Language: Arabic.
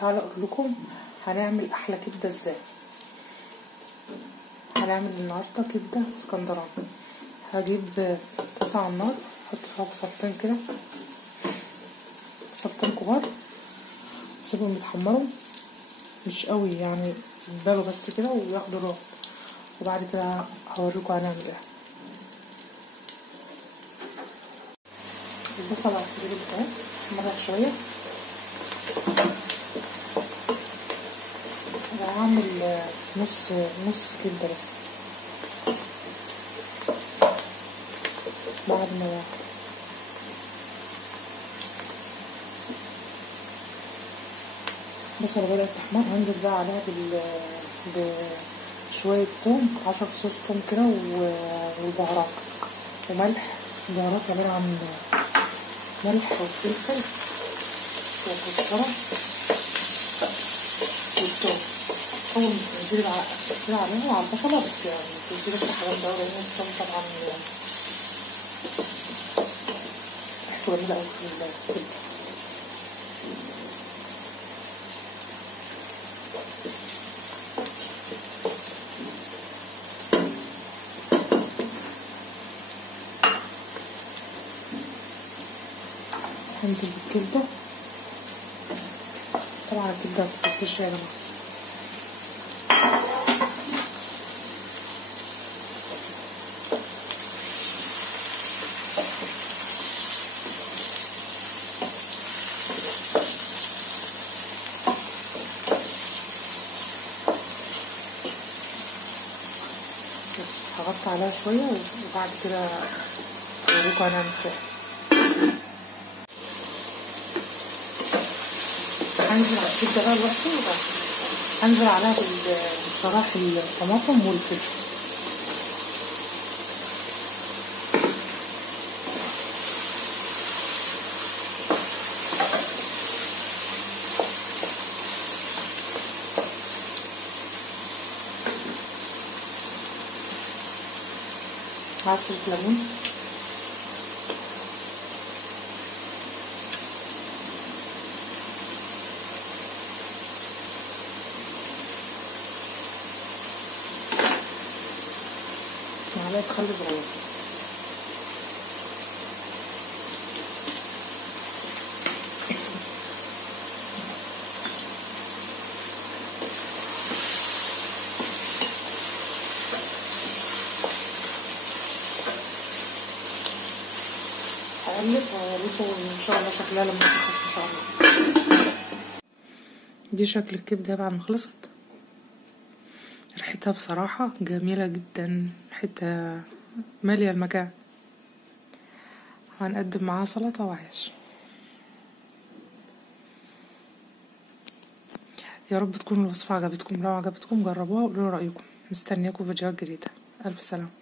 تعالوا اقول لكم هنعمل احلى كبده ازاي. هنعمل النهارده كبده اسكندراني. هجيب طاسه على النار، احط فيها بصلتين كده، بصلتين كبار، اسيبهم يتحمروا مش قوي يعني، يتبالوا بس كده وياخدوا لون، وبعد كده هوريكم هنعمل ايه. البصل هتتجيب اهي اتحمرت شويه، وهعمل نص كبده بس. بعد ما البصل بدأت تحمر هنزل بقى عليها بشوية توم، 10 فصوص توم كده، والبهارات وملح. البهارات عبارة عن ملح وفلفل وكزبرة والثوم. أول ما تنزلي عليها وعلى البصلة بس يعني تنزلي ريحة جامدة أوي، لأن الثوم طبعا ريحته جميلة أوي في الكبدة. هنزل بالكبدة. طبعا الكبدة متتغسلش يا جماعة. بس هغطي عليها شوية وبعد كده اوريكم هنعمل فيها. هنزل على الكبدة بقى دلوقتي، هنزل عليها بشرايح الطماطم والفلفل. عصرة ليمون، معلقة خل صغيرة. هقلب وهوريكم ان شاء الله شكلها لما تخلص ان شاء الله. دي شكل الكبده بعد ما خلصت. ريحتها بصراحه جميله جدا، ريحتها ماليه المكان. هنقدم معاها سلطه وعيش. يا رب تكون الوصفه عجبتكم. لو عجبتكم جربوها وقولوا رايكم. مستنياكم فيديوهات جديده. الف سلامه.